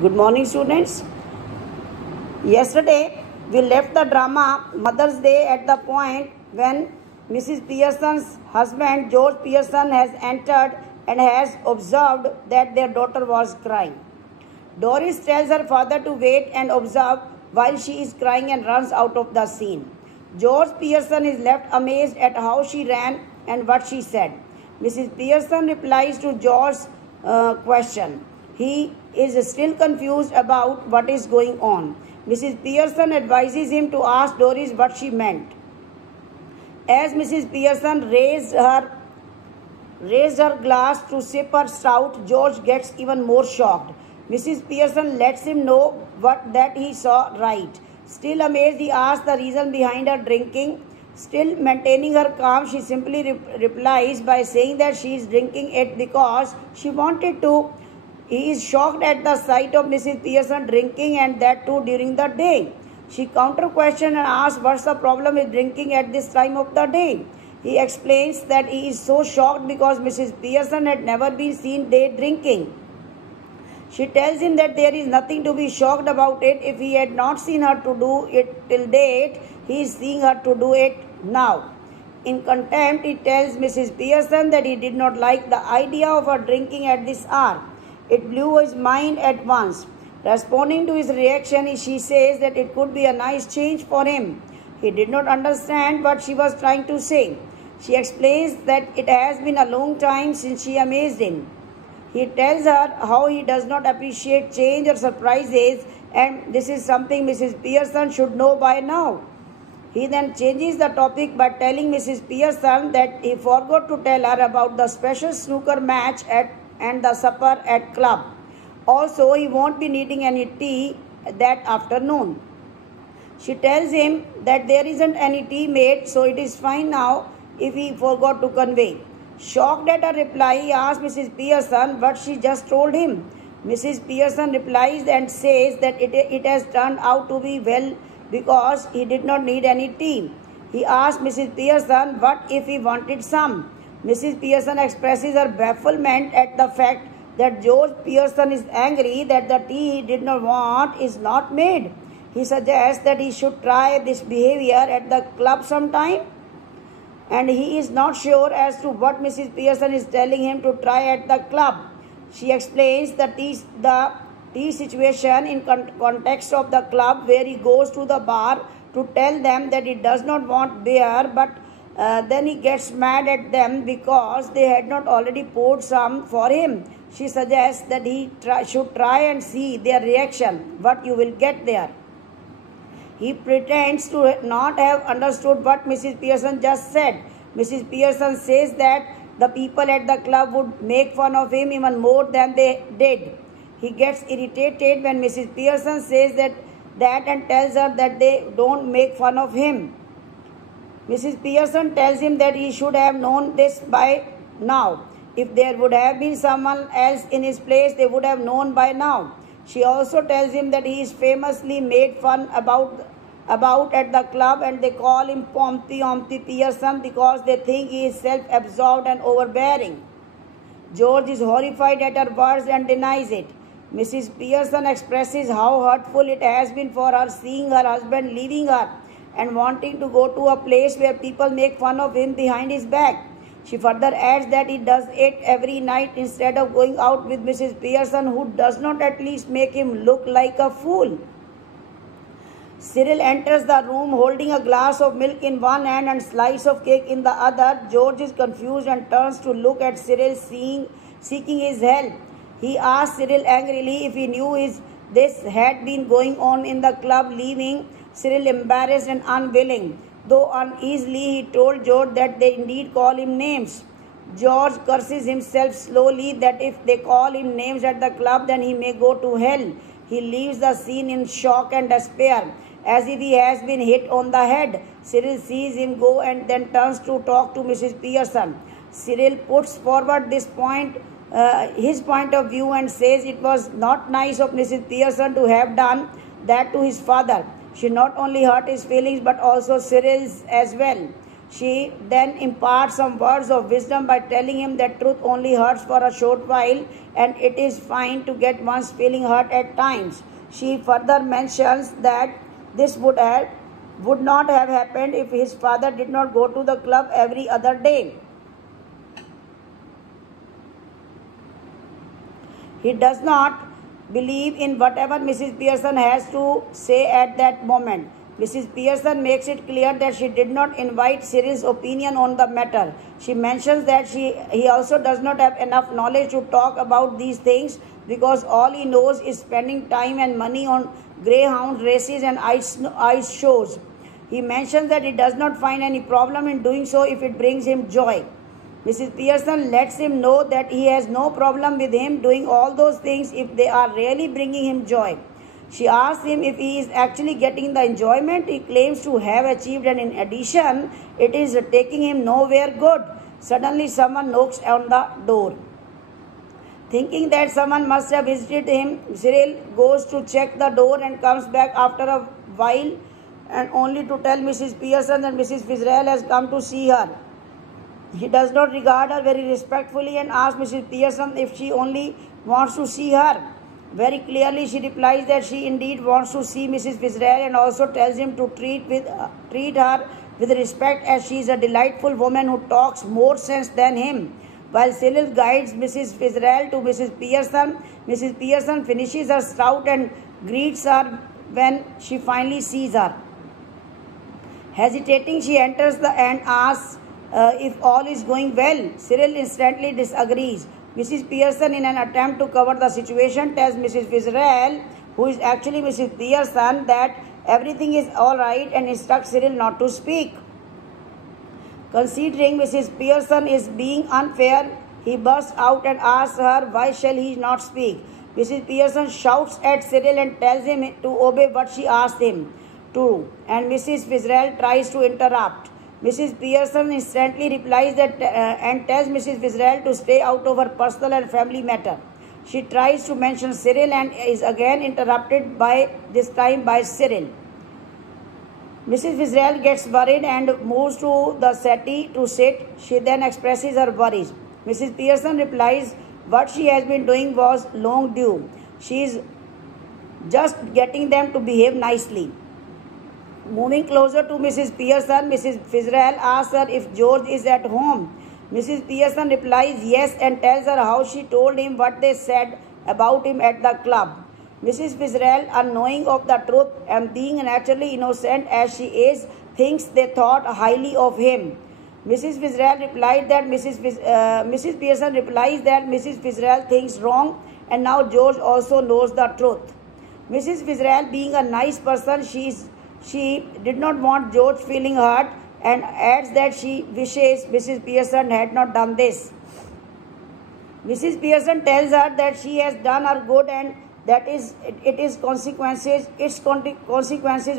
Good morning, students. Yesterday, we left the drama Mother's Day at the point when Mrs. Pearson's husband, George Pearson, has entered and has observed that their daughter was crying. Doris tells her father to wait and observe while she is crying and runs out of the scene. George Pearson is left amazed at how she ran and what she said. Mrs. Pearson replies to George's question. He is still confused about what is going on. Mrs. Pearson advises him to ask Doris what she meant. As Mrs. Pearson raised her glass to sip her stout, George gets even more shocked. Mrs. Pearson lets him know that he saw right. Still amazed, he asks the reason behind her drinking. Still maintaining her calm, she simply replies by saying that she is drinking it because she wanted to. He is shocked at the sight of Mrs. Pearson drinking, and that too during the day. She counter-questions and asks what's the problem with drinking at this time of the day. He explains that he is so shocked because Mrs. Pearson had never been seen day drinking. She tells him that there is nothing to be shocked about it. If he had not seen her to do it till date, he is seeing her to do it now. In contempt, he tells Mrs. Pearson that he did not like the idea of her drinking at this hour. It blew his mind at once. Responding to his reaction, she says that it could be a nice change for him. He did not understand what she was trying to say. She explains that it has been a long time since she amazed him. He tells her how he does not appreciate change or surprises, and this is something Mrs. Pearson should know by now. He then changes the topic by telling Mrs. Pearson that he forgot to tell her about the special snooker match and the supper at club. Also, he won't be needing any tea that afternoon. She tells him that there isn't any tea made, so it is fine now if he forgot to convey. Shocked at her reply, he asks Mrs. Pearson what she just told him. Mrs. Pearson replies and says that it has turned out to be well because he did not need any tea. He asks Mrs. Pearson what if he wanted some. Mrs. Pearson expresses her bafflement at the fact that George Pearson is angry that the tea he did not want is not made. He suggests that he should try this behavior at the club sometime, and he is not sure as to what Mrs. Pearson is telling him to try at the club. She explains the tea situation in context of the club where he goes to the bar to tell them that he does not want beer, but then he gets mad at them because they had not already poured some for him. She suggests that he should try and see their reaction, what you will get there. He pretends to not have understood what Mrs. Pearson just said. Mrs. Pearson says that the people at the club would make fun of him even more than they did. He gets irritated when Mrs. Pearson says that and tells her that they don't make fun of him. Mrs. Pearson tells him that he should have known this by now. If there would have been someone else in his place, they would have known by now. She also tells him that he is famously made fun about at the club, and they call him Pompey Pearson because they think he is self-absorbed and overbearing. George is horrified at her words and denies it. Mrs. Pearson expresses how hurtful it has been for her seeing her husband leaving her and wanting to go to a place where people make fun of him behind his back. She further adds that he does it every night instead of going out with Mrs. Pearson, who does not at least make him look like a fool. Cyril enters the room holding a glass of milk in one hand and slice of cake in the other. George is confused and turns to look at Cyril, seeking his help. He asks Cyril angrily if he knew this had been going on in the club, leaving Cyril embarrassed and unwilling. Though uneasily, he told George that they indeed call him names. George curses himself slowly that if they call him names at the club, then he may go to hell. He leaves the scene in shock and despair, as if he has been hit on the head. Cyril sees him go and then turns to talk to Mrs. Pearson. Cyril puts forward his point of view and says it was not nice of Mrs. Pearson to have done that to his father. She not only hurt his feelings but also Cyril's as well. She then imparts some words of wisdom by telling him that truth only hurts for a short while and it is fine to get one's feeling hurt at times. She further mentions that this would not have happened if his father did not go to the club every other day. He does not believe in whatever Mrs. Pearson has to say at that moment. Mrs. Pearson makes it clear that she did not invite Cyril's opinion on the matter. She mentions that he also does not have enough knowledge to talk about these things because all he knows is spending time and money on greyhound races and ice shows. He mentions that he does not find any problem in doing so if it brings him joy. Mrs. Pearson lets him know that he has no problem with him doing all those things if they are really bringing him joy. She asks him if he is actually getting the enjoyment he claims to have achieved, and in addition, it is taking him nowhere good. Suddenly, someone knocks on the door. Thinking that someone must have visited him, Cyril goes to check the door and comes back after a while and only to tell Mrs. Pearson that Mrs. Fitzgerald has come to see her. He does not regard her very respectfully and asks Mrs. Pearson if she only wants to see her. Very clearly, she replies that she indeed wants to see Mrs. Fitzgerald and also tells him to treat her with respect as she is a delightful woman who talks more sense than him. While Cyril guides Mrs. Fitzgerald to Mrs. Pearson finishes her strout and greets her when she finally sees her. Hesitating, she enters and asks if all is going well. Cyril instantly disagrees. Mrs. Pearson, in an attempt to cover the situation, tells Mrs. Fitzgerald, who is actually Mrs. Pearson, that everything is all right and instructs Cyril not to speak. Considering Mrs. Pearson is being unfair, he bursts out and asks her why shall he not speak. Mrs. Pearson shouts at Cyril and tells him to obey what she asked him to, and Mrs. Fitzgerald tries to interrupt. Mrs. Pearson instantly replies that and tells Mrs. Fitzgerald to stay out of her personal and family matter. She tries to mention Cyril and is again interrupted this time by Cyril. Mrs. Fitzgerald gets worried and moves to the settee to sit. She then expresses her worries. Mrs. Pearson replies what she has been doing was long due. She is just getting them to behave nicely. Moving closer to Mrs. Pearson, Mrs. Fitzgerald asks her if George is at home. Mrs. Pearson replies yes and tells her how she told him what they said about him at the club. Mrs. Fitzgerald, unknowing of the truth and being naturally innocent as she is, thinks they thought highly of him. Mrs. Fitzgerald replied that Mrs. Pearson replies that Mrs. Fitzgerald thinks wrong and now George also knows the truth. Mrs. Fitzgerald, being a nice person, she did not want George feeling hurt and adds that she wishes Mrs. Pearson had not done this. Mrs. Pearson tells her that she has done her good and that its consequences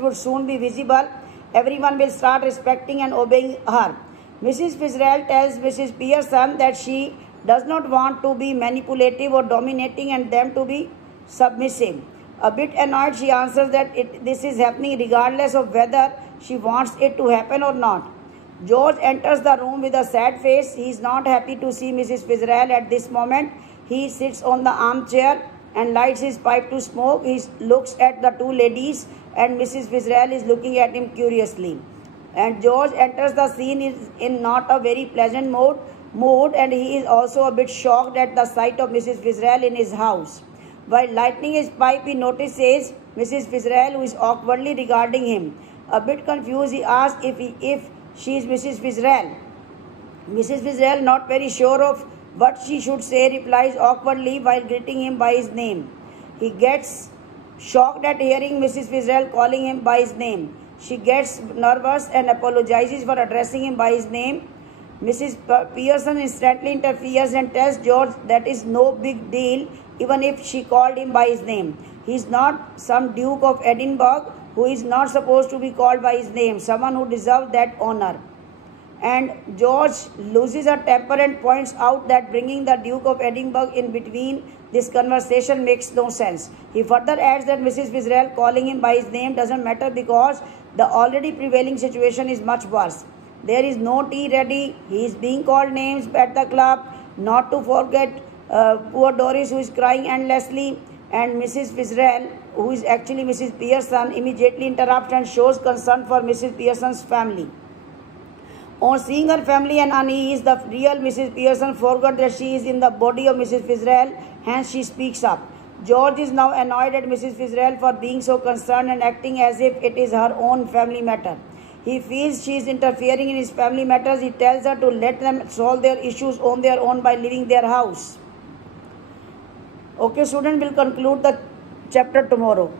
would soon be visible. Everyone will start respecting and obeying her. Mrs. Fitzgerald tells Mrs. Pearson that she does not want to be manipulative or dominating and them to be submissive. A bit annoyed, she answers that this is happening regardless of whether she wants it to happen or not. George enters the room with a sad face. He is not happy to see Mrs. Fitzgerald at this moment. He sits on the armchair and lights his pipe to smoke. He looks at the two ladies and Mrs. Fitzgerald is looking at him curiously. And George enters the scene in not a very pleasant mood and he is also a bit shocked at the sight of Mrs. Fitzgerald in his house. While lighting his pipe, he notices Mrs. Fitzgerald, who is awkwardly regarding him. A bit confused, he asks if she is Mrs. Fitzgerald. Mrs. Fitzgerald, not very sure of what she should say, replies awkwardly while greeting him by his name. He gets shocked at hearing Mrs. Fitzgerald calling him by his name. She gets nervous and apologizes for addressing him by his name. Mrs. Pearson instantly interferes and tells George that is no big deal, even if she called him by his name. He is not some Duke of Edinburgh who is not supposed to be called by his name, someone who deserves that honor. And George loses her temper and points out that bringing the Duke of Edinburgh in between this conversation makes no sense. He further adds that Mrs. Fitzgerald calling him by his name doesn't matter because the already prevailing situation is much worse. There is no tea ready. He is being called names at the club. Not to forget poor Doris, who is crying endlessly, and Mrs. Fitzgerald, who is actually Mrs. Pearson, immediately interrupts and shows concern for Mrs. Pearson's family. On seeing her family and unease, the real Mrs. Pearson forgot that she is in the body of Mrs. Fitzgerald, hence she speaks up. George is now annoyed at Mrs. Fitzgerald for being so concerned and acting as if it is her own family matter. He feels she is interfering in his family matters. He tells her to let them solve their issues on their own by leaving their house. Okay, student, will conclude the chapter tomorrow.